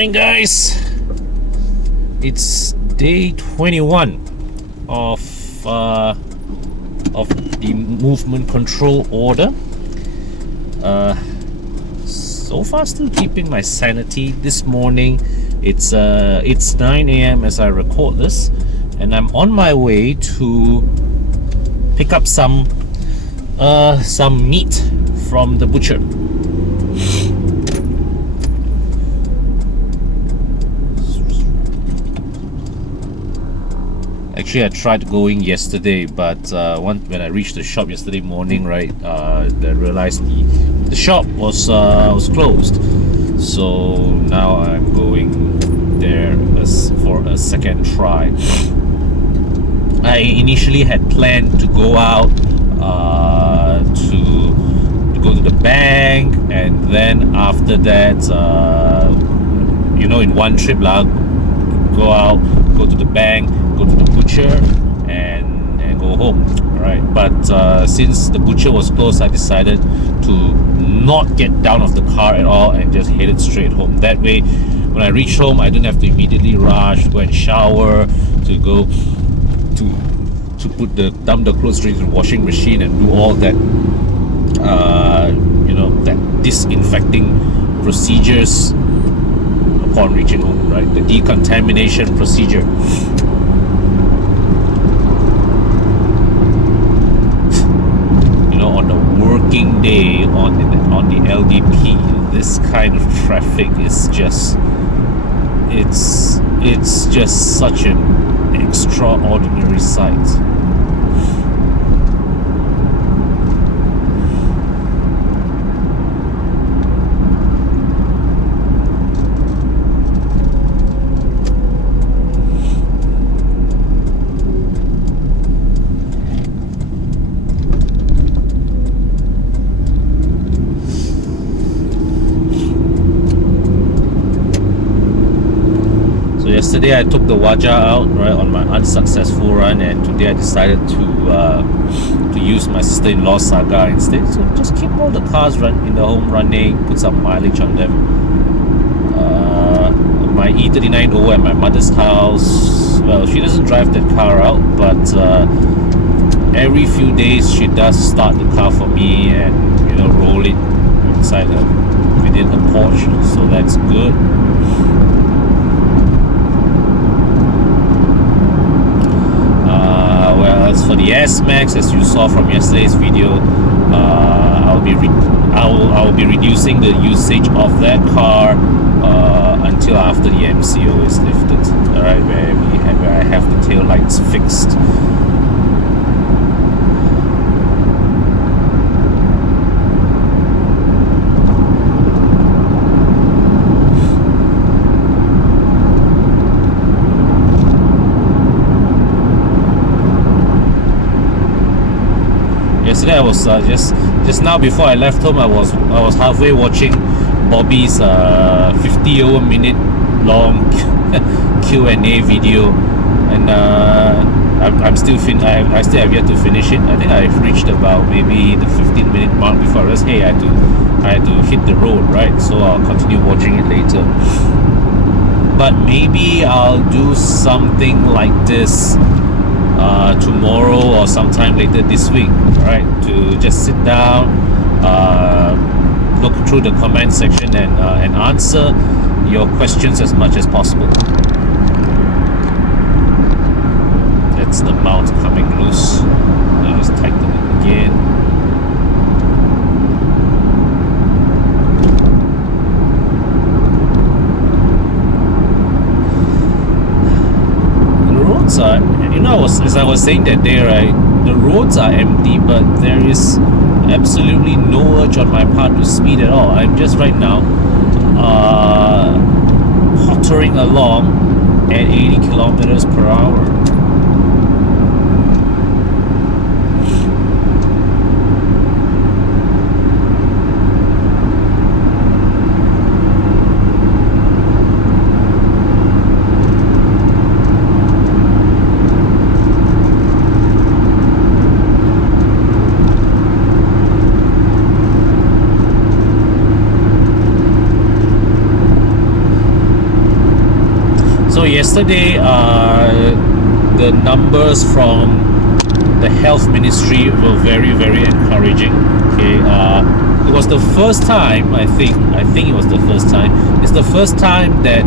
Morning, guys. It's day 21 of the movement control order. So far, still keeping my sanity. This morning, it's 9 a.m. as I record this, and I'm on my way to pick up some meat from the butcher. Actually, I tried going yesterday, but when I reached the shop yesterday morning, right, I realized the shop was closed. So now I'm going there for a second try. I initially had planned to go out to go to the bank, and then after that, in one trip, go out, go to the bank, go to the butcher, and go home. Right, but since the butcher was closed, I decided to not get down off the car at all and just headed straight home. That way, when I reach home, I don't have to immediately rush to go and shower, to go to dump the clothes into the washing machine and do all that that disinfecting procedures upon reaching home, right? The decontamination procedure. On the working day on the LDP, this kind of traffic is just it's just such an extraordinary sight. Yesterday I took the Waja out, right, on my unsuccessful run, and today I decided to use my sister-in-law's Saga instead. So just keep all the cars in the home running, put some mileage on them. My E39O at my mother's house, well, she doesn't drive that car out, but every few days she does start the car for me and roll it inside within the porch, so that's good. As for the S-Max, as you saw from yesterday's video, I'll be reducing the usage of that car until after the MCO is lifted. All right, where I have the tail lights fixed. Yesterday I was just now before I left home, I was halfway watching Bobby's 50 minute long Q&A video, and I still have yet to finish it. I think I've reached about maybe the 15-minute mark before I realized, hey, I had to hit the road, right? So I'll continue watching it later. But maybe I'll do something like this tomorrow or sometime later this week, right? To just sit down, look through the comment section and answer your questions as much as possible. That's the mount coming loose. I'll just tighten it again. As I was saying that day, right, the roads are empty, but there is absolutely no urge on my part to speed at all. I'm just right now pottering along at 80 kilometers per hour. yesterday, the numbers from the health ministry were very, very encouraging. Okay, it was the first time, I think it was the first time. It's the first time that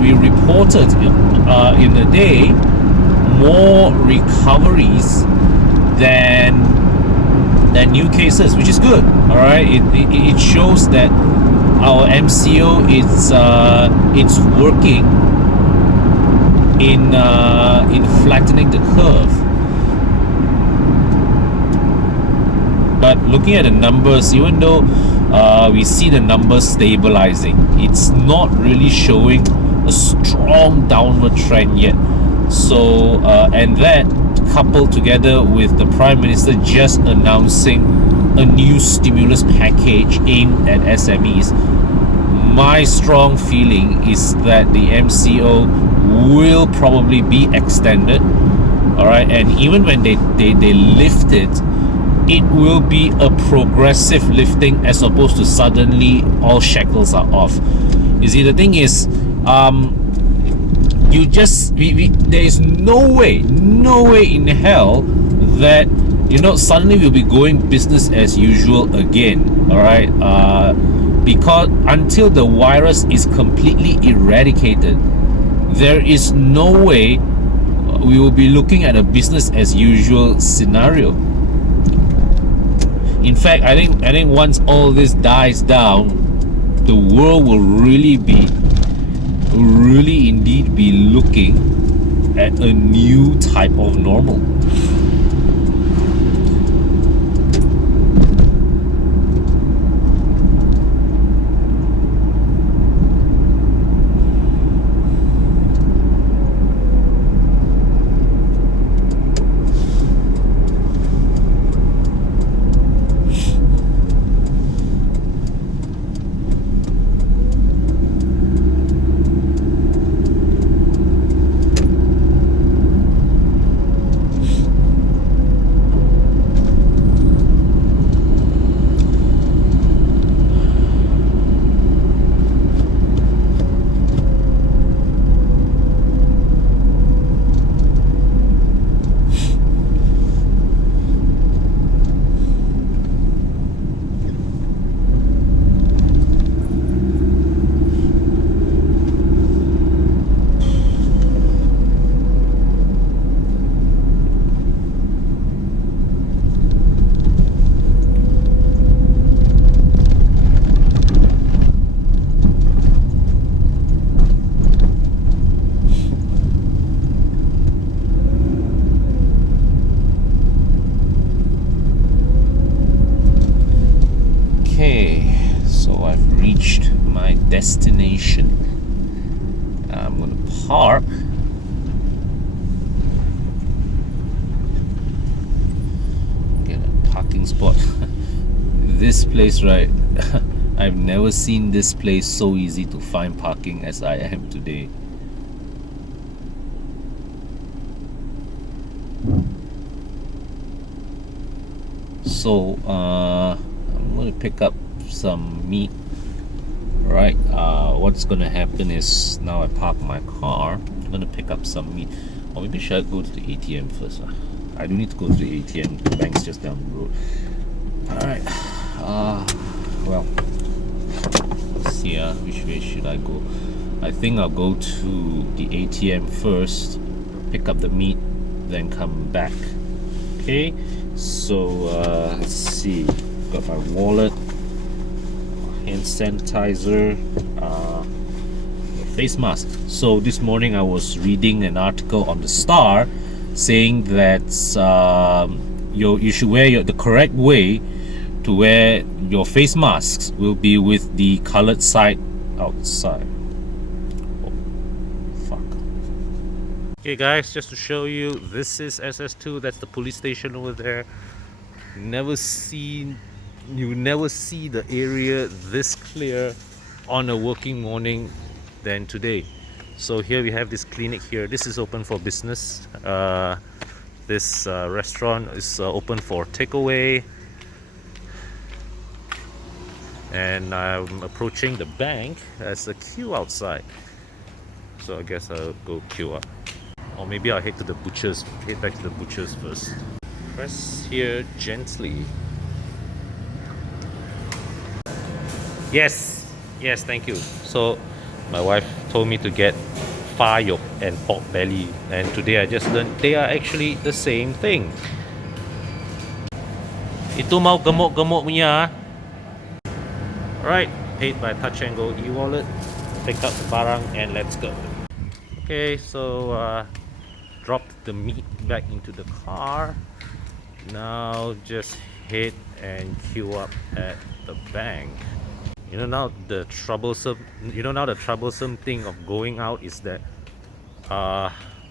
we reported in a day more recoveries than new cases, which is good. All right, it shows that our MCO it's working in flattening the curve. But looking at the numbers, even though we see the numbers stabilizing, it's not really showing a strong downward trend yet. So and that coupled together with the Prime Minister just announcing a new stimulus package aimed at SMEs, my strong feeling is that the MCO will probably be extended. All right, and even when they lift it, it will be a progressive lifting as opposed to suddenly all shackles are off. You see, the thing is, there is no way in hell that suddenly we'll be going business as usual again. All right, because until the virus is completely eradicated, there is no way we will be looking at a business as usual scenario. In fact, I think once all this dies down, the world will really indeed be looking at a new type of normal. Destination. I'm gonna park. Get a parking spot. This place, right? I've never seen this place so easy to find parking as I am today. So I'm gonna pick up some meat. Right, what's gonna happen is now I park my car, I'm gonna pick up some meat. Or maybe should I go to the ATM first? I do need to go to the ATM, the bank's just down the road. Alright, well, let's see, which way should I go? I think I'll go to the ATM first, pick up the meat, then come back. Okay, so let's see, got my wallet, hand sanitizer, face mask. So this morning I was reading an article on the Star saying that you should wear the correct way to wear your face masks will be with the colored side outside. Oh, fuck. Okay guys, just to show you, this is SS2, that's the police station over there. You never see the area this clear on a working morning than today. So here we have this clinic here. This is open for business. This restaurant is open for takeaway. And I'm approaching the bank. There's a queue outside. so I guess I'll go queue up. Or maybe I'll head to the butcher's, head back to the butcher's first. Press here gently. Yes, yes, thank you. So my wife told me to get fa yolk and pork belly, and today I just learned they are actually the same thing. Itu mau gemuk-gemuk punya. Alright, paid by Touch and Go e-wallet. Pick up the barang and let's go. Okay, so dropped the meat back into the car. Now just head and queue up at the bank. You know now the troublesome thing of going out is that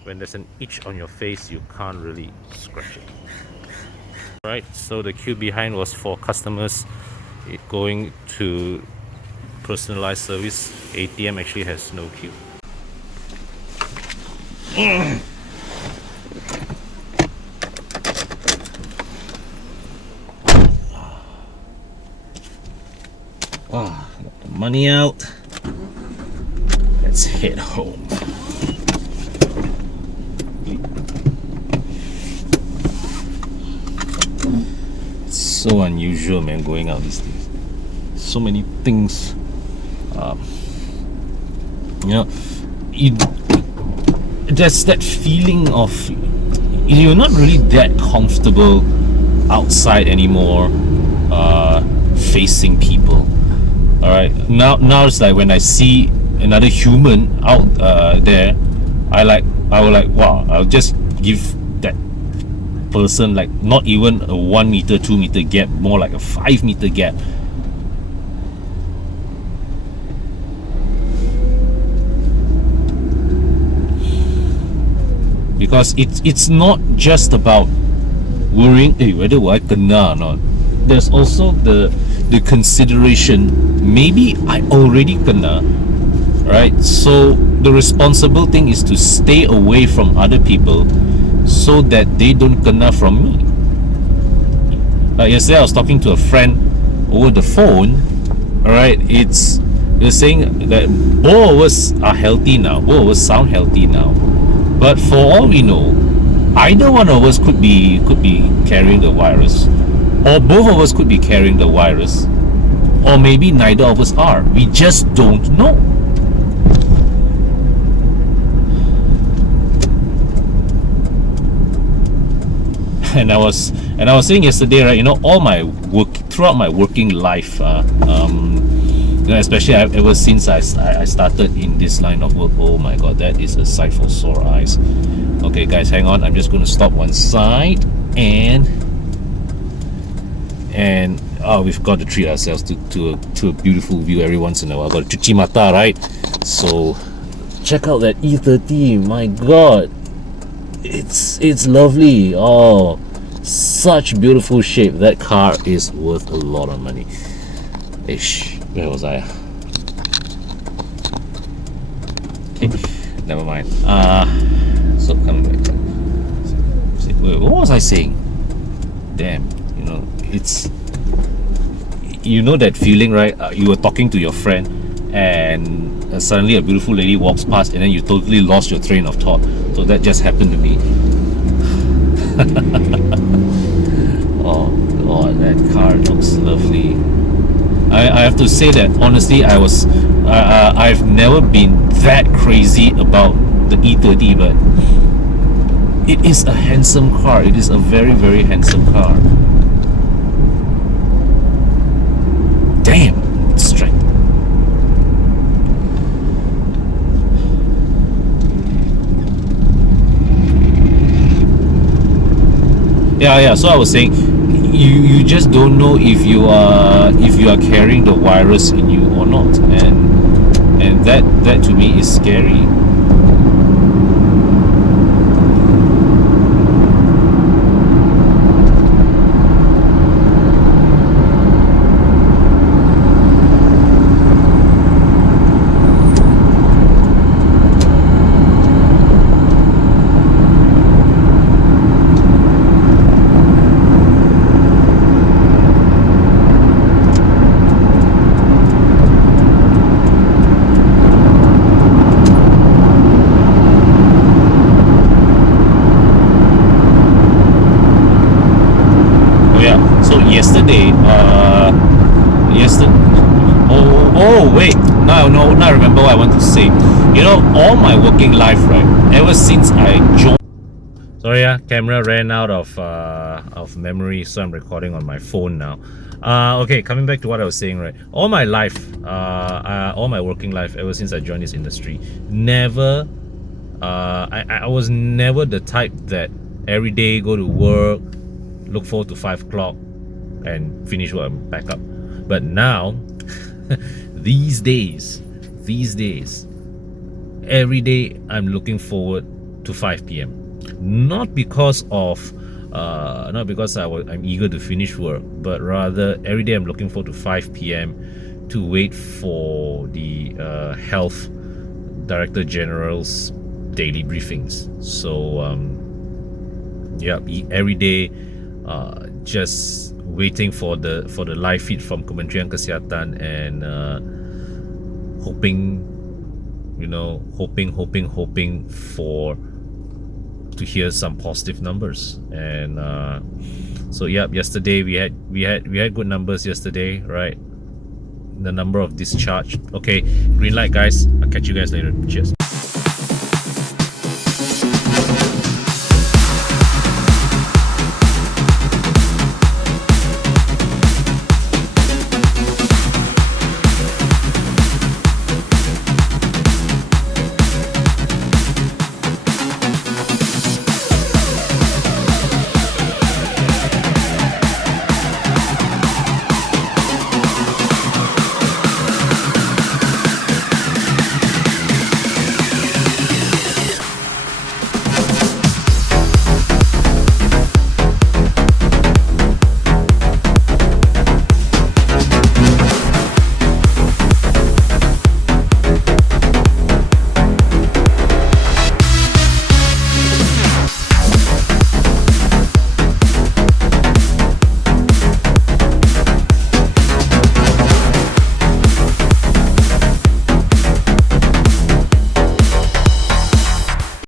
when there's an itch on your face, you can't really scratch it. Right, so the queue behind was for customers going to personalized service. ATM actually has no queue. Got the money out. Let's head home. It's so unusual, man, going out these days. So many things. There's that feeling of you're not really that comfortable outside anymore, facing people. All right, now it's like when I see another human out there, I will like, wow, I'll just give that person like not even a 1 meter, 2 meter gap, more like a 5 meter gap. Because it's not just about worrying, hey, whether I kena or not. There's also the consideration, maybe I already kena, right? So the responsible thing is to stay away from other people so that they don't kena from me. Like yesterday I was talking to a friend over the phone. Alright, they're saying that both of us are healthy now, both of us sound healthy now. But for all we know, either one of us could be carrying the virus, or both of us could be carrying the virus, or maybe neither of us are. We just don't know. And I was saying yesterday, right? You know, throughout my working life, especially ever since I started in this line of work. Oh my god, that is a sight for sore eyes. Okay guys, hang on, I'm just going to stop one side and we've got to treat ourselves to a beautiful view every once in a while. Got to cuci mata, right? So check out that E30. My god, it's lovely. Oh, such beautiful shape. That car is worth a lot of money. Ish, where was I? Okay, never mind. So coming back. Wait, what was I saying? Damn, it's that feeling, right? You were talking to your friend and suddenly a beautiful lady walks past and then you totally lost your train of thought. So that just happened to me. Oh god, that car looks lovely. I have to say that honestly, I've never been that crazy about the E30, but it is a handsome car. It is a very, very handsome car. Damn, strength. Yeah. So I was saying, you just don't know if you are carrying the virus in you or not, and that to me is scary. yesterday, wait, now I remember what I want to say. You know, all my working life, right, ever since I joined. Sorry, camera ran out of memory, so I'm recording on my phone now. Okay, coming back to what I was saying, right? All my life, all my working life, ever since I joined this industry, never, I was never the type that every day go to work, look forward to 5 o'clock, and finish work and back up. But now, these days, every day I'm looking forward to 5 p.m. Not because I'm eager to finish work, but rather every day I'm looking forward to 5 p.m. to wait for the Health Director General's daily briefings. So every day just waiting for the live feed from Kementerian Kesihatan and hoping for to hear some positive numbers. And so yesterday we had good numbers yesterday, right? The number of discharged. Okay, green light, guys. I'll catch you guys later. Cheers.